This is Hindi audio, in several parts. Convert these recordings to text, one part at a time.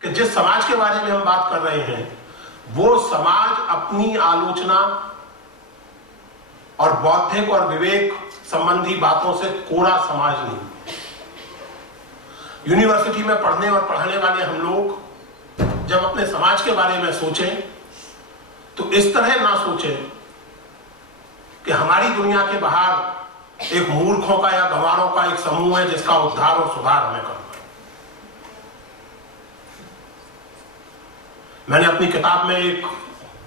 कि जिस समाज के बारे में हम बात कर रहे हैं वो समाज अपनी आलोचना और बौद्धिक और विवेक संबंधी बातों से कोरा समाज नहीं। यूनिवर्सिटी में पढ़ने और पढ़ाने वाले हम लोग जब अपने समाज के बारे में सोचें तो इस तरह ना सोचें कि हमारी दुनिया के बाहर एक मूर्खों का या गंवारों का एक समूह है जिसका उद्धार और सुधार हमें करना है। मैंने अपनी किताब में एक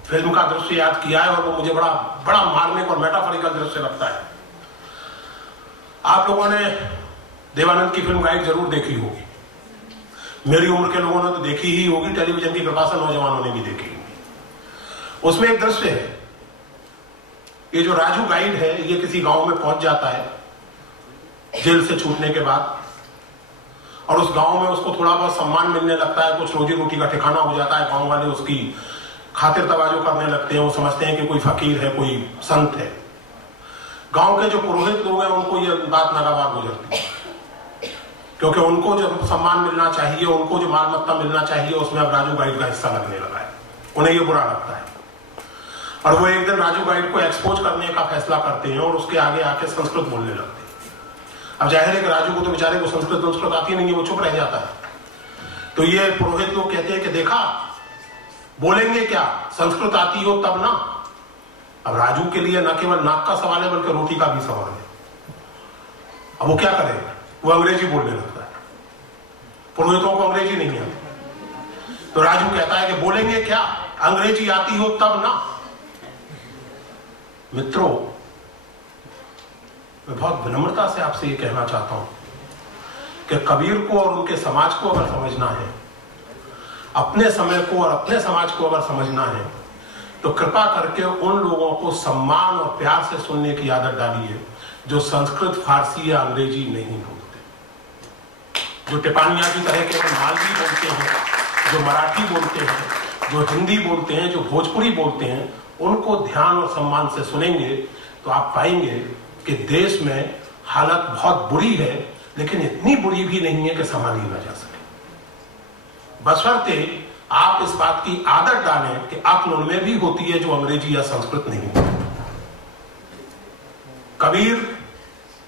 फिल्म का दृश्य याद किया है और वो मुझे बड़ा मार्मिक और मेटाफोरिकल दृश्य लगता है। आप लोगों ने देवानंद की फिल्म गाइड जरूर देखी होगी, मेरी उम्र के लोगों ने तो देखी ही होगी, टेलीविजन की कृपा से नौजवानों ने भी देखी होगी। उसमें एक दृश्य है, ये जो राजू गाइड है ये किसी गांव में पहुंच जाता है जेल से छूटने के बाद, और उस गांव में उसको थोड़ा बहुत सम्मान मिलने लगता है, कुछ रोजी रोटी का ठिकाना हो जाता है, गांव वाले उसकी खातिर तवाजो करने लगते हैं, वो समझते हैं कि कोई फकीर है, कोई संत है। गांव के जो पुरोहित लोग हैं उनको ये बात नागवार गुजरती है, क्योंकि उनको जो सम्मान मिलना चाहिए, उनको जो मालमत्ता मिलना चाहिए, उसमें अब राजू गाइड का हिस्सा लगने लगा है। उन्हें ये बुरा लगता है और वो एक दिन राजू गाइड को एक्सपोज करने का फैसला करते हैं और उसके आगे आके संस्कृत बोलने लगते हैं। अब जाहिर है कि राजू को तो बेचारे को संस्कृत आती नहीं है, वो चुप रह जाता है। तो ये पुरोहित लोग कहते हैं कि देखा, बोलेंगे क्या, संस्कृत आती हो तब ना। अब राजू के लिए न केवल नाक का सवाल है बल्कि रोटी का भी सवाल है। अब वो क्या करेगा, वो अंग्रेजी बोलने लगता है, पुरोहितों को अंग्रेजी नहीं आती। तो राजू कहता है कि बोलेंगे क्या, अंग्रेजी आती हो तब ना। मित्रों, मैं बहुत विनम्रता से आपसे ये कहना चाहता हूं कि कबीर को और उनके समाज को अगर समझना है, अपने समय को और अपने समाज को अगर समझना है, तो कृपा करके उन लोगों को सम्मान और प्यार से सुनने की आदत डालिए जो संस्कृत, फारसी या अंग्रेजी नहीं बोलते, जो टिपानिया की तरह के मालवी बोलते हैं, जो मराठी बोलते हैं, जो हिंदी बोलते हैं, जो भोजपुरी बोलते हैं। उनको ध्यान और सम्मान से सुनेंगे तो आप पाएंगे कि देश में हालत बहुत बुरी है, लेकिन इतनी बुरी भी नहीं है कि संभाली ना जा सके। बशर्ते आप इस बात की आदत डालें कि अक्ल उनमें भी होती है जो अंग्रेजी या संस्कृत नहीं होती। कबीर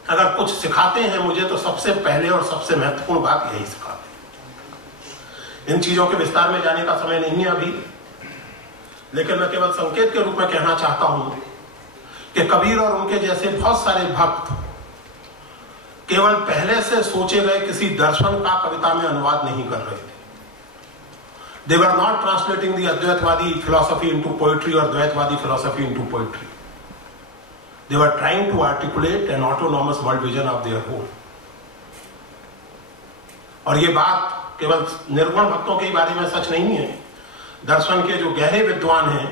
अगर कुछ सिखाते हैं मुझे तो सबसे पहले और सबसे महत्वपूर्ण बात यही सिखाते हैं। इन चीजों के विस्तार में जाने का समय नहीं है अभी, लेकिन मैं केवल संकेत के रूप में कहना चाहता हूं कि कबीर और उनके जैसे बहुत सारे भक्त केवल पहले से सोचे गए किसी दर्शन का कविता में अनुवाद नहीं कर रहे थे। They were not translating the Advaitwadi philosophy into poetry or Dvaitwadi philosophy into poetry. They were trying to articulate an autonomous world vision of their own. और ये बात केवल निर्गुण भक्तों के बारे में सच नहीं है। दर्शन के जो गहरे विद्वान हैं,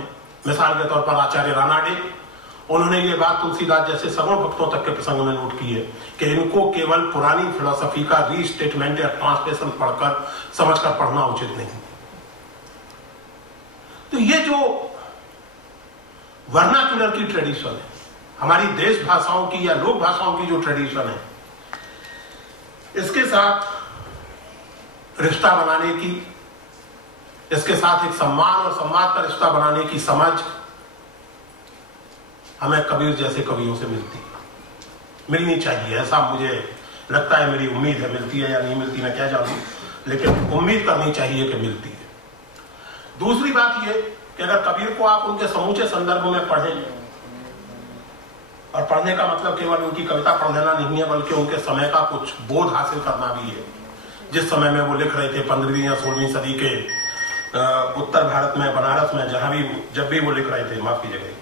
मिसाल के तौर पर आचार्य रानाडे, उन्होंने ये बात तुलसीदास जैसे सगुण भक्तों तक के प्रसंग में नोट की है कि इनको केवल पुरानी फिलॉसफी का रीस्टेटमेंट या ट्रांसलेशन पढ़कर समझकर पढ़ना उचित नहीं। तो ये जो वर्नाक्युलर की ट्रेडिशन है, हमारी देश भाषाओं की या लोक भाषाओं की जो ट्रेडिशन है, इसके साथ रिश्ता बनाने की, इसके साथ एक सम्मान और संवाद का रिश्ता बनाने की समझ हमें कबीर जैसे कवियों से मिलनी चाहिए। ऐसा मुझे लगता है, मेरी उम्मीद है। मिलती है या नहीं मिलती मैं क्या जानूं, लेकिन उम्मीद करनी चाहिए कि मिलती है। दूसरी बात यह कि अगर कबीर को आप उनके समूचे संदर्भ में पढ़ें, और पढ़ने का मतलब केवल उनकी कविता पढ़ लेना नहीं है, बल्कि उनके समय का कुछ बोध हासिल करना भी है। जिस समय में वो लिख रहे थे 15वीं या 16वीं सदी के उत्तर भारत में, बनारस में, जहां भी जब भी वो लिख रहे थे, माफ कीजिएगा,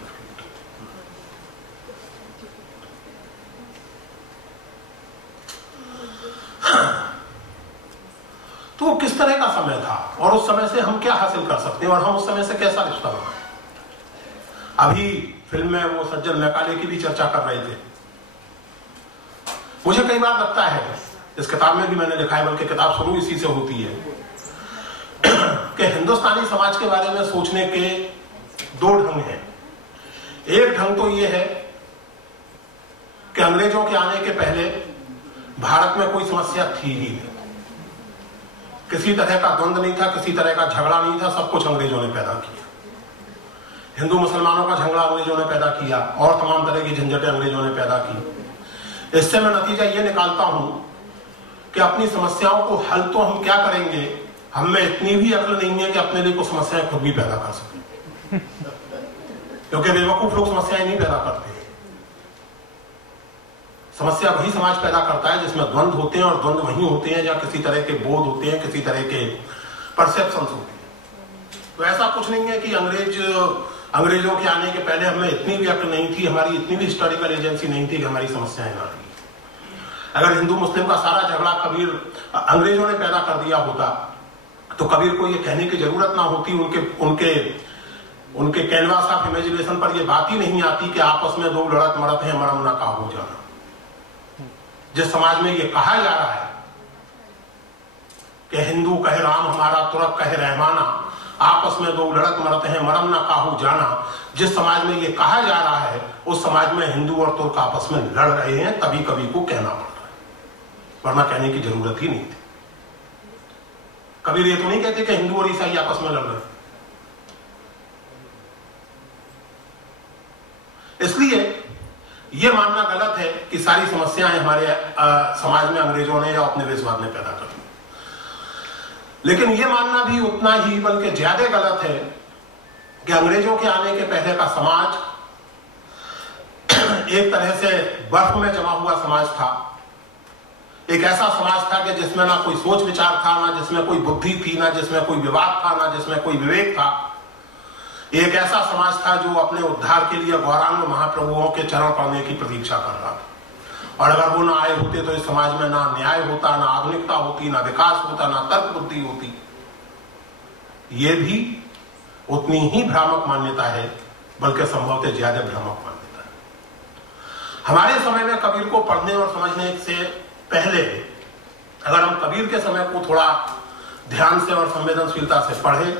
तो वो किस तरह का समय था और उस समय से हम क्या हासिल कर सकते हैं और हम उस समय से कैसा रिश्ता बनाएं। अभी फिल्म में वो सज्जन मैकाले की भी चर्चा कर रहे थे। मुझे कई बार लगता है, इस किताब में भी मैंने लिखा है, बल्कि किताब शुरू इसी से होती है, कि हिंदुस्तानी समाज के बारे में सोचने के दो ढंग हैं। एक ढंग तो ये है कि अंग्रेजों के आने के पहले भारत में कोई समस्या थी ही नहीं, किसी तरह का द्वंद्व नहीं था, किसी तरह का झगड़ा नहीं था, सब कुछ अंग्रेजों ने पैदा किया। हिंदू मुसलमानों का झगड़ा अंग्रेजों ने पैदा किया और तमाम तरह की झंझटें अंग्रेजों ने पैदा की। इससे मैं नतीजा ये निकालता हूं कि अपनी समस्याओं को हल तो हम क्या करेंगे, हम में इतनी भी अक्ल नहीं है कि अपने लिए कुछ समस्याएं खुद भी पैदा कर सकें, क्योंकि बेवकूफ लोग समस्याएं नहीं पैदा करते। समस्या वही समाज पैदा करता है जिसमें द्वंद्व होते हैं, और द्वंद्व वही होते हैं जहां किसी तरह के बोध होते हैं, किसी तरह के परसेप्शंस होते हैं। तो ऐसा कुछ नहीं है कि अंग्रेजों के आने के पहले हमें इतनी भी अक्ल नहीं थी, हमारी इतनी भी हिस्टोरिकल एजेंसी नहीं थी कि हमारी समस्याएं ना आई। अगर हिंदू मुस्लिम का सारा झगड़ा कबीर अंग्रेजों ने पैदा कर दिया होता तो कबीर को ये कहने की जरूरत ना होती, उनके कैनवास ऑफ इमेजिनेशन पर ये बात ही नहीं आती कि आपस में दो लड़त मरत है, मरम ना काबू जाना। जिस समाज में ये कहा जा रहा है कि हिंदू कहे राम हमारा, तुर्क कहे रहमाना, आपस में दो लड़त मरत हैं, मरम ना काहू जाना, जिस समाज में ये कहा जा रहा है उस समाज में हिंदू और तुर्क आपस में लड़ रहे हैं, तभी कभी को कहना पड़ रहा है, वरना कहने की जरूरत ही नहीं थी। कबीर ये तो नहीं कहते कि हिंदू और ईसाई आपस में लड़ रहे हैं। इसलिए यह मानना गलत है कि सारी समस्याएं हमारे समाज में अंग्रेजों ने या उपनिवेशवाद ने पैदा कर दी। लेकिन यह मानना भी उतना ही बल्कि ज्यादा गलत है कि अंग्रेजों के आने के पहले का समाज एक तरह से बर्फ में जमा हुआ समाज था। एक ऐसा समाज था कि जिसमें ना कोई सोच विचार था, ना जिसमें कोई बुद्धि थी, ना जिसमें कोई विवाद था, ना जिसमें कोई विवेक था। एक ऐसा समाज था जो अपने उद्धार के लिए गौरांग महाप्रभुओं के चरण पड़ने की प्रतीक्षा कर रहा था, और अगर वो ना आए होते तो इस समाज में ना न्याय होता, ना आधुनिकता होती, ना विकास होता, ना तर्क बुद्धि होती। ये भी उतनी ही भ्रामक मान्यता है, बल्कि संभवतः ज्यादा भ्रामक मान्यता है। हमारे समय में कबीर को पढ़ने और समझने से पहले अगर हम कबीर के समय को थोड़ा ध्यान से और संवेदनशीलता से पढ़े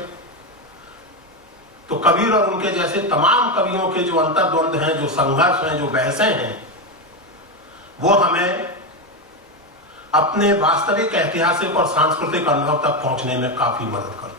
तो कबीर और उनके जैसे तमाम कवियों के जो अंतर्द्वंद हैं, जो संघर्ष हैं, जो बहसें हैं, वो हमें अपने वास्तविक ऐतिहासिक और सांस्कृतिक अनुभव तक पहुंचने में काफी मदद कर